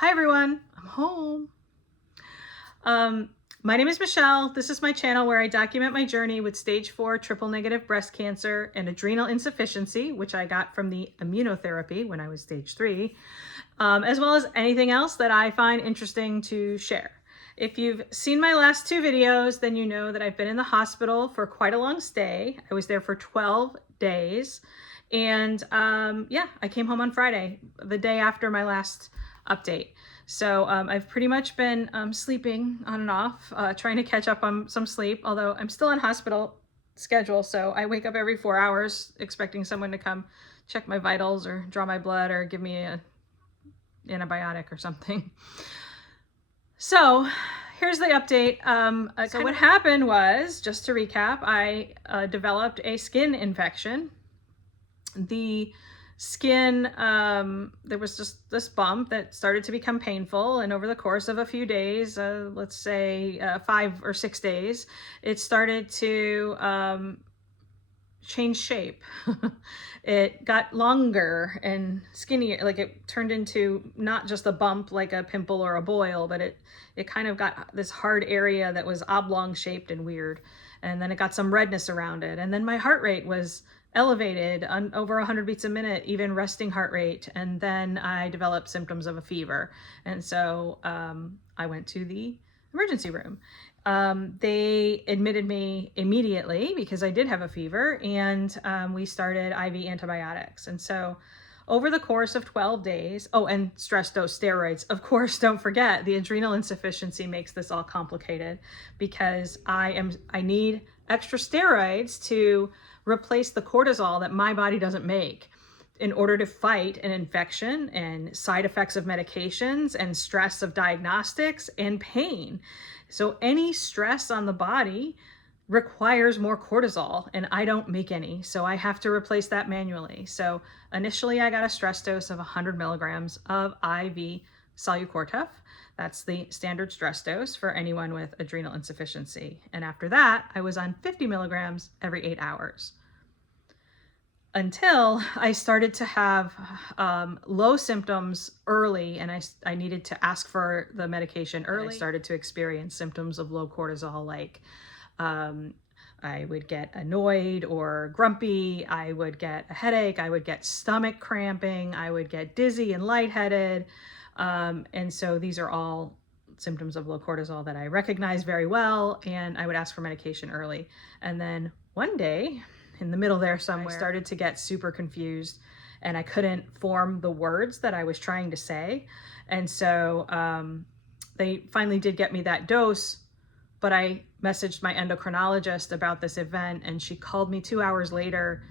Hi everyone, I'm home. My name is Michelle. This is my channel where I document my journey with stage 4 triple negative breast cancer and adrenal insufficiency, which I got from the immunotherapy when I was stage 3, as well as anything else that I find interesting to share. If you've seen my last 2 videos, then you know that I've been in the hospital for quite a long stay. I was there for 12 days. And yeah, I came home on Friday, the day after my last update. So I've pretty much been sleeping on and off, trying to catch up on some sleep, although I'm still on hospital schedule. So I wake up every 4 hours expecting someone to come check my vitals or draw my blood or give me an antibiotic or something. So here's the update. So what happened was, just to recap, I developed a skin infection. The skin, there was just this bump that started to become painful, and over the course of a few days, let's say 5 or 6 days, it started to change shape. It got longer and skinnier, like it turned into not just a bump like a pimple or a boil, but it kind of got this hard area that was oblong shaped and weird. And then it got some redness around it. And then my heart rate was elevated on over 100 beats a minute, even resting heart rate. And then I developed symptoms of a fever. And so I went to the emergency room. They admitted me immediately because I did have a fever, and we started IV antibiotics. And so over the course of 12 days, oh, and stress dose steroids. Of course, don't forget, the adrenal insufficiency makes this all complicated because I need extra steroids to replace the cortisol that my body doesn't make in order to fight an infection and side effects of medications and stress of diagnostics and pain. So any stress on the body requires more cortisol, and I don't make any, so I have to replace that manually. So initially I got a stress dose of 100 milligrams of IV Solu-Cortef. That's the standard stress dose for anyone with adrenal insufficiency. And after that, I was on 50 milligrams every 8 hours. Until I started to have low symptoms early, and I needed to ask for the medication early. I started to experience symptoms of low cortisol, like I would get annoyed or grumpy, I would get a headache, I would get stomach cramping, I would get dizzy and lightheaded. And so these are all symptoms of low cortisol that I recognize very well, and I would ask for medication early. And then one day, in the middle there somewhere, I started to get super confused, and I couldn't form the words that I was trying to say. And so they finally did get me that dose, but I messaged my endocrinologist about this event, and she called me 2 hours later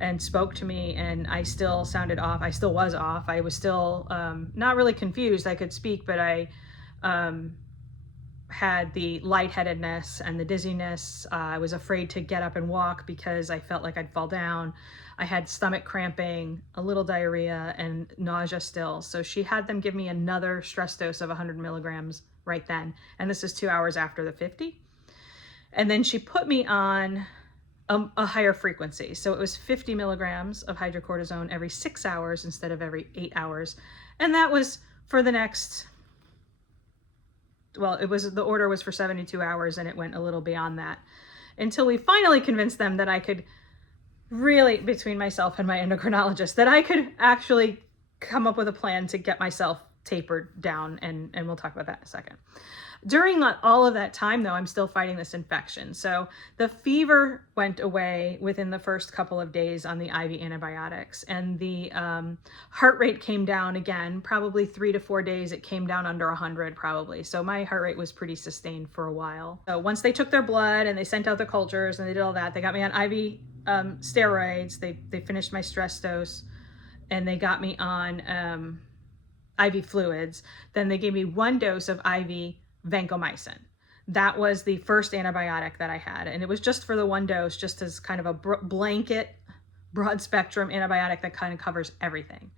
and spoke to me, and I still sounded off. I still was off. I was still not really confused. I could speak, but I had the lightheadedness and the dizziness. I was afraid to get up and walk because I felt like I'd fall down. I had stomach cramping, a little diarrhea, and nausea still. So she had them give me another stress dose of 100 milligrams right then. And this is 2 hours after the 50. And then she put me on a higher frequency. So it was 50 milligrams of hydrocortisone every 6 hours instead of every 8 hours. And that was for the next, well, the order was for 72 hours, and it went a little beyond that until we finally convinced them that I could really, between myself and my endocrinologist, that I could actually come up with a plan to get myself tapered down, and we'll talk about that in a second. During all of that time, though, I'm still fighting this infection. So the fever went away within the first couple of days on the IV antibiotics, and the heart rate came down again, probably 3 to 4 days. It came down under 100 probably. So my heart rate was pretty sustained for a while. So once they took their blood and they sent out the cultures and they did all that, they got me on IV steroids. They finished my stress dose, and they got me on IV fluids. Then they gave me 1 dose of IV vancomycin. That was the first antibiotic that I had, and it was just for the 1 dose, just as kind of a blanket, broad spectrum antibiotic that kind of covers everything.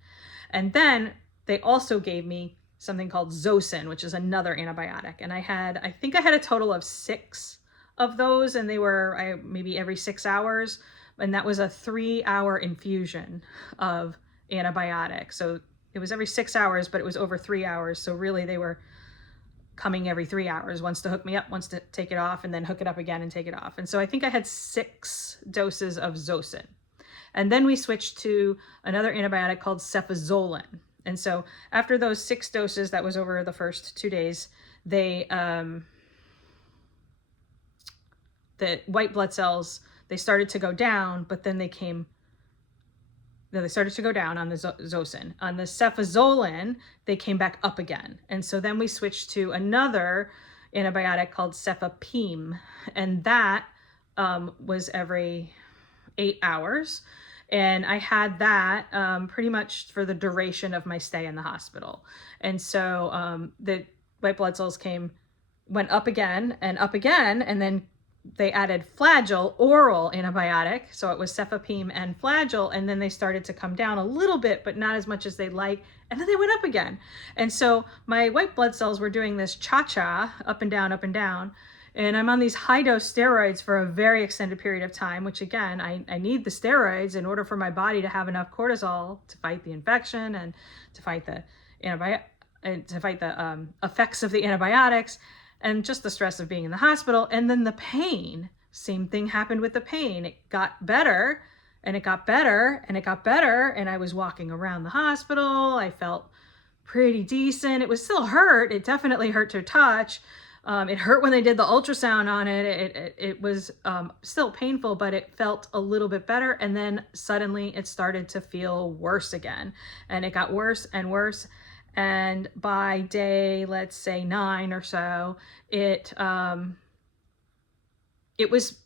And then they also gave me something called Zosyn, which is another antibiotic. And I think I had a total of 6 of those, and they were maybe every 6 hours. And that was a 3-hour infusion of antibiotics. So it was every 6 hours, but it was over 3 hours. So really they were coming every 3 hours, once to hook me up, once to take it off, and then hook it up again and take it off. And so I think I had 6 doses of Zosyn. And then we switched to another antibiotic called cefazolin. And so after those 6 doses, that was over the first 2 days, the white blood cells, they started to go down, but then they started to go down on the Zosyn. On the cefazolin, they came back up again. And so then we switched to another antibiotic called cefapime, and that was every 8 hours. And I had that pretty much for the duration of my stay in the hospital. And so the white blood cells went up again, and then they added Flagyl, oral antibiotic. So it was cefapime and Flagyl, and then they started to come down a little bit, but not as much as they'd like. And then they went up again. And so my white blood cells were doing this cha-cha, up and down, up and down. And I'm on these high-dose steroids for a very extended period of time, which again, I need the steroids in order for my body to have enough cortisol to fight the infection and to fight the effects of the antibiotics, and just the stress of being in the hospital. And then the pain, same thing happened with the pain. It got better, and it got better, and it got better. And I was walking around the hospital. I felt pretty decent. It was still hurt. It definitely hurt to touch. It hurt when they did the ultrasound on it. It was still painful, but it felt a little bit better. And then suddenly it started to feel worse again. And it got worse and worse. And by day, let's say 9 or so, it was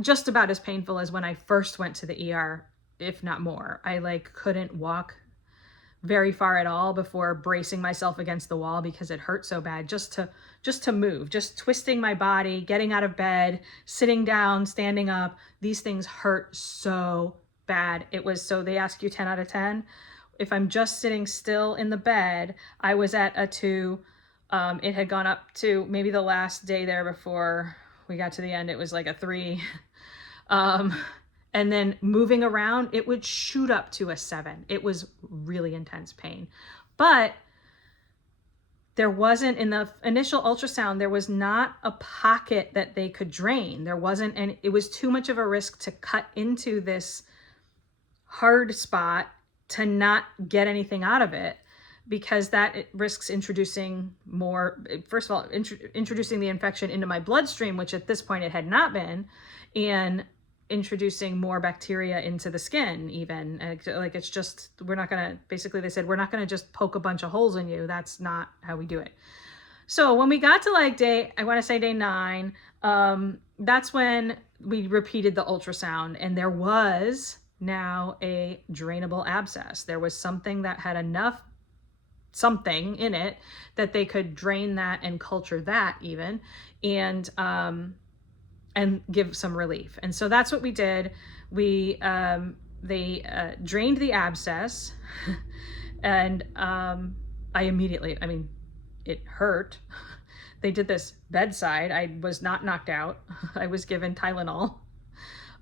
just about as painful as when I first went to the ER, if not more. I couldn't walk very far at all before bracing myself against the wall because it hurt so bad just to move, just twisting my body, getting out of bed, sitting down, standing up. These things hurt so bad. So they ask you 10 out of 10. If I'm just sitting still in the bed, I was at a 2. It had gone up to maybe the last day there before we got to the end, it was like a 3. And then moving around, it would shoot up to a 7. It was really intense pain. But there wasn't, in the initial ultrasound, there was not a pocket that they could drain. There wasn't, and it was too much of a risk to cut into this hard spot to not get anything out of it, because it risks introducing more, first of all, introducing the infection into my bloodstream, which at this point it had not been, and introducing more bacteria into the skin even. It's just, we're not going to, basically they said, we're not going to just poke a bunch of holes in you. That's not how we do it. So when we got to day 9, that's when we repeated the ultrasound, and there was now a drainable abscess. There was something that had enough something in it that they could drain that and culture that even, and give some relief. And so that's what we did. They drained the abscess, and it hurt. They did this bedside. I was not knocked out. I was given Tylenol.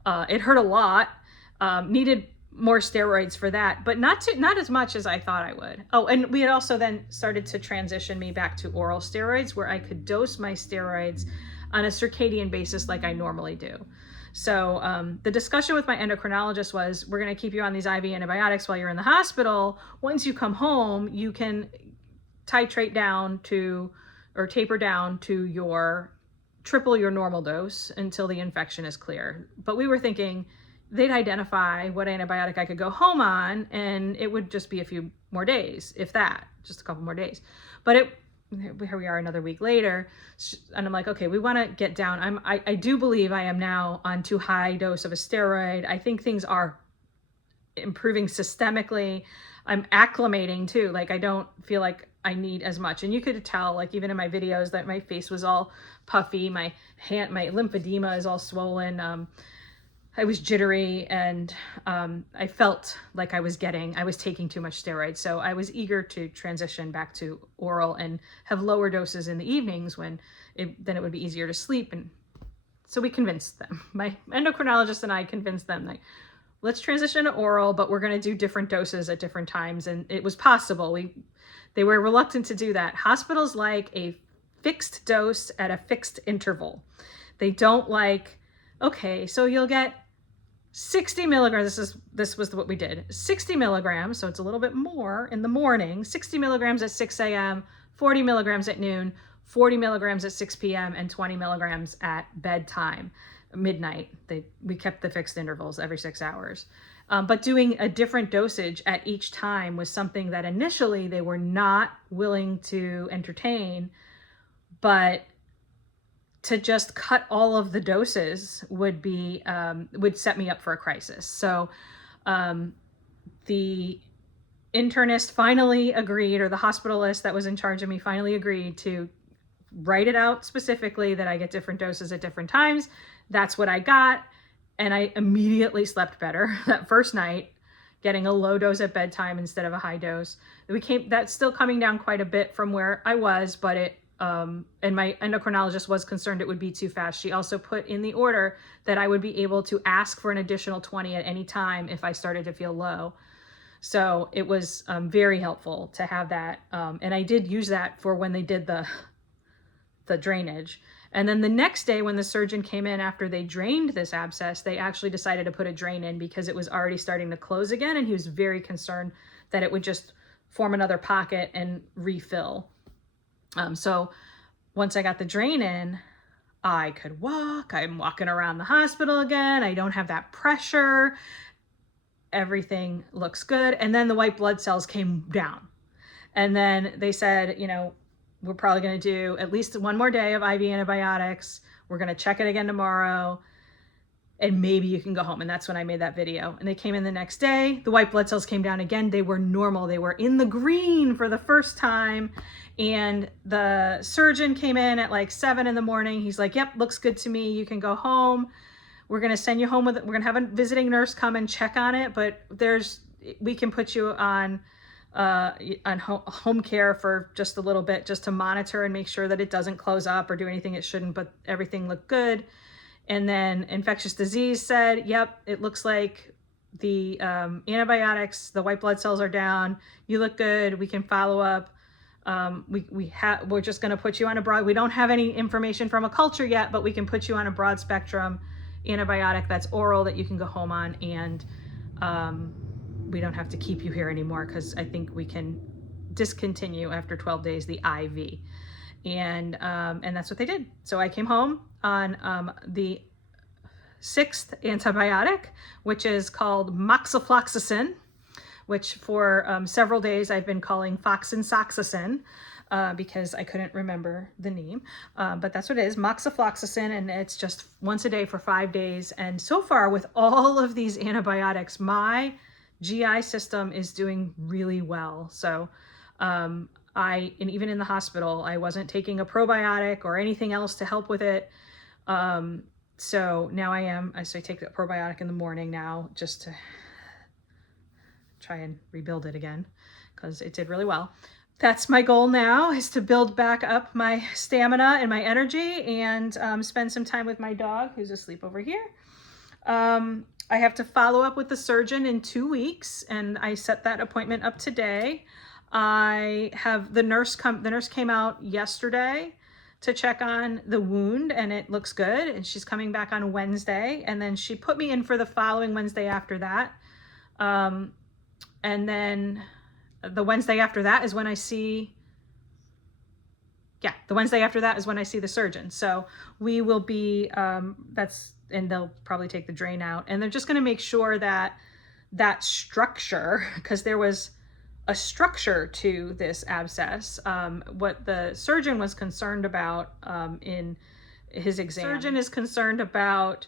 It hurt a lot. Needed more steroids for that, but not as much as I thought I would. Oh, and we had also then started to transition me back to oral steroids, where I could dose my steroids on a circadian basis like I normally do. So the discussion with my endocrinologist was, we're going to keep you on these IV antibiotics while you're in the hospital. Once you come home, you can titrate down to, or taper down to triple your normal dose until the infection is clear. But we were thinking they'd identify what antibiotic I could go home on, and it would just be a few more days, if that, just a couple more days. But here we are another week later, and I'm like, okay, we want to get down. I do believe I am now on too high dose of a steroid. I think things are improving systemically. I'm acclimating too. I don't feel like I need as much. And you could tell, even in my videos, that my face was all puffy. My lymphedema is all swollen. I was jittery, and I felt like I was taking too much steroids. So I was eager to transition back to oral and have lower doses in the evenings then it would be easier to sleep. And so we convinced them. My endocrinologist and I convinced them that let's transition to oral, but we're going to do different doses at different times. And it was possible. They were reluctant to do that. Hospitals like a fixed dose at a fixed interval. They don't like, okay, so you'll get 60 milligrams. This was what we did. 60 milligrams, so it's a little bit more in the morning. 60 milligrams at 6 a.m., 40 milligrams at noon, 40 milligrams at 6 p.m., and 20 milligrams at bedtime, midnight. We kept the fixed intervals every 6 hours. But doing a different dosage at each time was something that initially they were not willing to entertain, but to just cut all of the doses would set me up for a crisis. So the internist finally agreed, or the hospitalist that was in charge of me finally agreed to write it out specifically that I get different doses at different times. That's what I got. And I immediately slept better that first night, getting a low dose at bedtime instead of a high dose. That's still coming down quite a bit from where I was, but and my endocrinologist was concerned it would be too fast. She also put in the order that I would be able to ask for an additional 20 at any time if I started to feel low. So it was very helpful to have that. And I did use that for when they did the drainage. And then the next day when the surgeon came in after they drained this abscess, they actually decided to put a drain in because it was already starting to close again. And he was very concerned that it would just form another pocket and refill. So once I got the drain in, I could walk. I'm walking around the hospital again. I don't have that pressure. Everything looks good. And then the white blood cells came down. And then they said, we're probably going to do at least one more day of IV antibiotics. We're going to check it again tomorrow. And maybe you can go home. And that's when I made that video. And they came in the next day. The white blood cells came down again. They were normal. They were in the green for the first time. And the surgeon came in at like 7 in the morning. He's like, yep, looks good to me. You can go home. We're going to send you home we're going to have a visiting nurse come and check on it. But we can put you on home care for just a little bit, just to monitor and make sure that it doesn't close up or do anything it shouldn't, but everything looked good. And then infectious disease said, yep, it looks like the antibiotics, the white blood cells are down. You look good. We can follow up. We're just going to put you on we don't have any information from a culture yet, but we can put you on a broad spectrum antibiotic that's oral that you can go home on. And we don't have to keep you here anymore because I think we can discontinue after 12 days the IV. And that's what they did. So I came home on the 6th antibiotic, which is called moxifloxacin, which for several days I've been calling foxensoxacin because I couldn't remember the name. But that's what it is, moxifloxacin, and it's just once a day for 5 days. And so far with all of these antibiotics, my GI system is doing really well. So and even in the hospital, I wasn't taking a probiotic or anything else to help with it. So now I am. So I take the probiotic in the morning now just to try and rebuild it again because it did really well. That's my goal now, is to build back up my stamina and my energy and spend some time with my dog who's asleep over here. I have to follow up with the surgeon in 2 weeks, and I set that appointment up today. I have the nurse came out yesterday to check on the wound, and it looks good, and she's coming back on Wednesday, and then she put me in for the following Wednesday after that. And then the Wednesday after that is when I see the surgeon. So we will be, and they'll probably take the drain out, and they're just going to make sure that structure, because there was a structure to this abscess. What the surgeon was concerned about in his exam. The surgeon is concerned about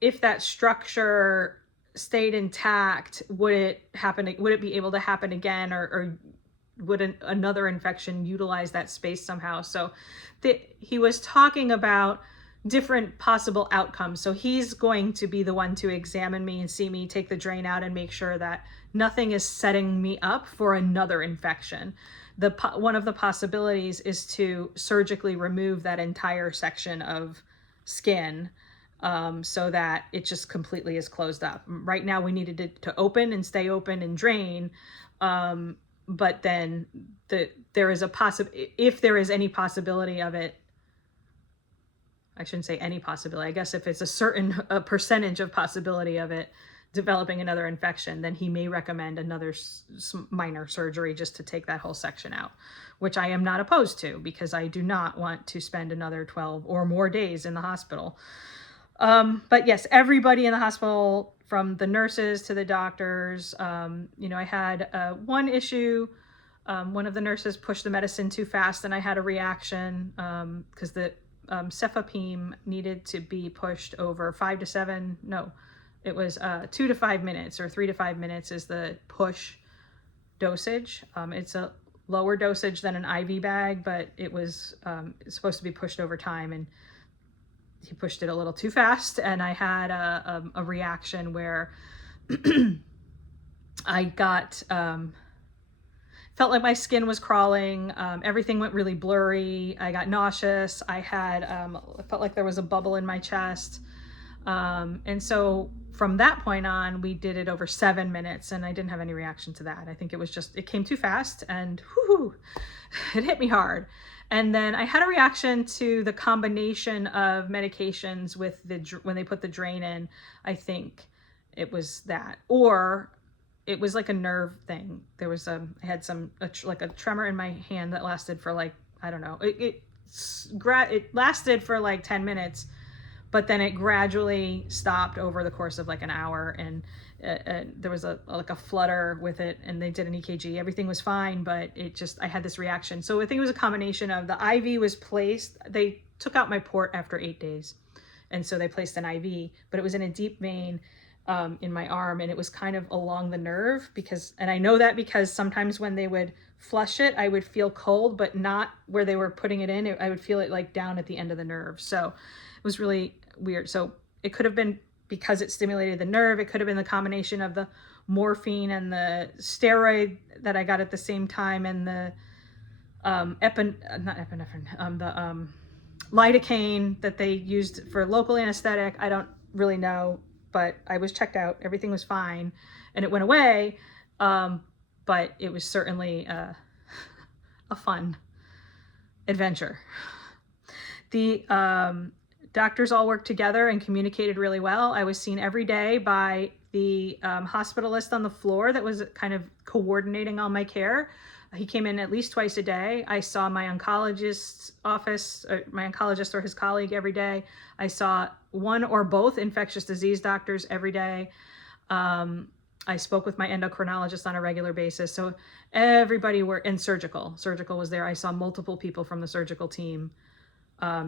if that structure stayed intact, would it be able to happen again, or would another infection utilize that space somehow? So he was talking about different possible outcomes. So he's going to be the one to examine me and see me take the drain out and make sure that nothing is setting me up for another infection. One of the possibilities is to surgically remove that entire section of skin so that it just completely is closed up. Right now we needed it to open and stay open and drain. But then there is if there is any possibility of it, I shouldn't say any possibility, I guess if it's a percentage of possibility of it developing another infection, then he may recommend another minor surgery just to take that whole section out, which I am not opposed to, because I do not want to spend another 12 or more days in the hospital. But yes, everybody in the hospital, from the nurses to the doctors, I had one issue. One of the nurses pushed the medicine too fast and I had a reaction because the cefepime needed to be pushed over 2 to 5 minutes, or 3 to 5 minutes is the push dosage. It's a lower dosage than an IV bag, but it was supposed to be pushed over time, and he pushed it a little too fast, and I had a reaction where I got felt like my skin was crawling. Everything went really blurry. I got nauseous. I felt like there was a bubble in my chest. And so from that point on, we did it over 7 minutes, and I didn't have any reaction to that. I think it was just, it came too fast, and it hit me hard. And then I had a reaction to the combination of medications with when they put the drain in. I think it was that, or it was like a nerve thing. There was I had like a tremor in my hand that lasted for like, I don't know. It lasted for like 10 minutes, but then it gradually stopped over the course of like an hour, and there was like a flutter with it, and they did an EKG. Everything was fine, but I had this reaction. So I think it was a combination of the IV was placed. They took out my port after 8 days, and so they placed an IV, but it was in a deep vein in my arm, and it was kind of along the nerve, and I know that because sometimes when they would flush it, I would feel cold, but not where they were putting it in. I would feel it like down at the end of the nerve. So it was really weird. So it could have been because it stimulated the nerve. It could have been the combination of the morphine and the steroid that I got at the same time, and the lidocaine that they used for local anesthetic. I don't really know, but I was checked out. Everything was fine, and it went away. But it was certainly a fun adventure. The doctors all worked together and communicated really well. I was seen every day by the hospitalist on the floor that was kind of coordinating all my care. He came in at least twice a day. I saw my oncologist's office, or my oncologist or his colleague every day. I saw one or both infectious disease doctors every day. I spoke with my endocrinologist on a regular basis. So everybody and surgical was there. I saw multiple people from the surgical team.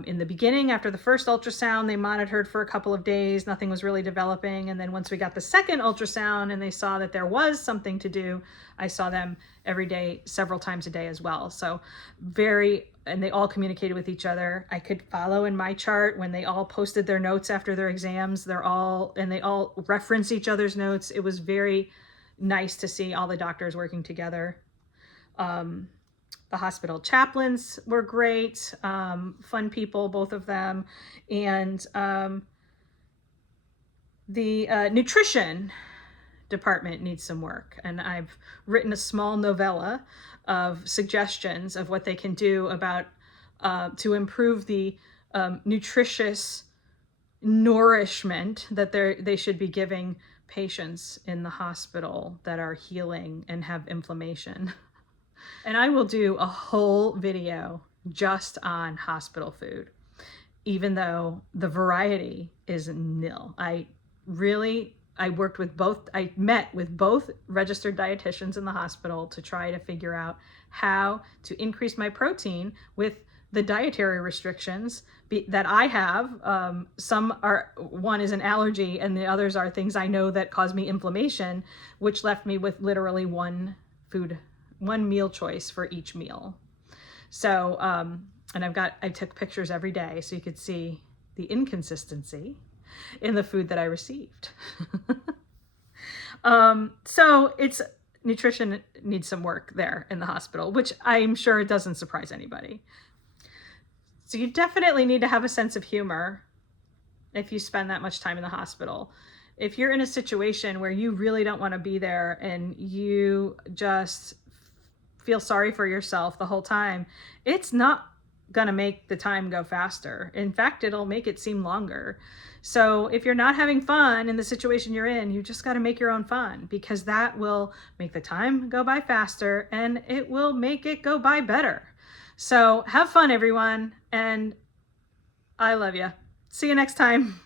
In the beginning, after the first ultrasound, they monitored for a couple of days. Nothing was really developing. And then once we got the second ultrasound and they saw that there was something to do, I saw them every day, several times a day as well. So and they all communicated with each other. I could follow in my chart when they all posted their notes after their exams. They all reference each other's notes. It was very nice to see all the doctors working together. The hospital chaplains were great, fun people, both of them. And the nutrition department needs some work. And I've written a small novella of suggestions of what they can do about to improve the nutritious nourishment that they should be giving patients in the hospital that are healing and have inflammation. And I will do a whole video just on hospital food, even though the variety is nil. I met with both registered dietitians in the hospital to try to figure out how to increase my protein with the dietary restrictions that I have. One is an allergy, and the others are things I know that cause me inflammation, which left me with literally one meal choice for each meal. So, and I took pictures every day so you could see the inconsistency in the food that I received. So nutrition needs some work there in the hospital, which I'm sure it doesn't surprise anybody. So you definitely need to have a sense of humor if you spend that much time in the hospital. If you're in a situation where you really don't want to be there and you just feel sorry for yourself the whole time, it's not going to make the time go faster. In fact, it'll make it seem longer. So if you're not having fun in the situation you're in, you just got to make your own fun, because that will make the time go by faster and it will make it go by better. So have fun, everyone, and I love you. See you next time.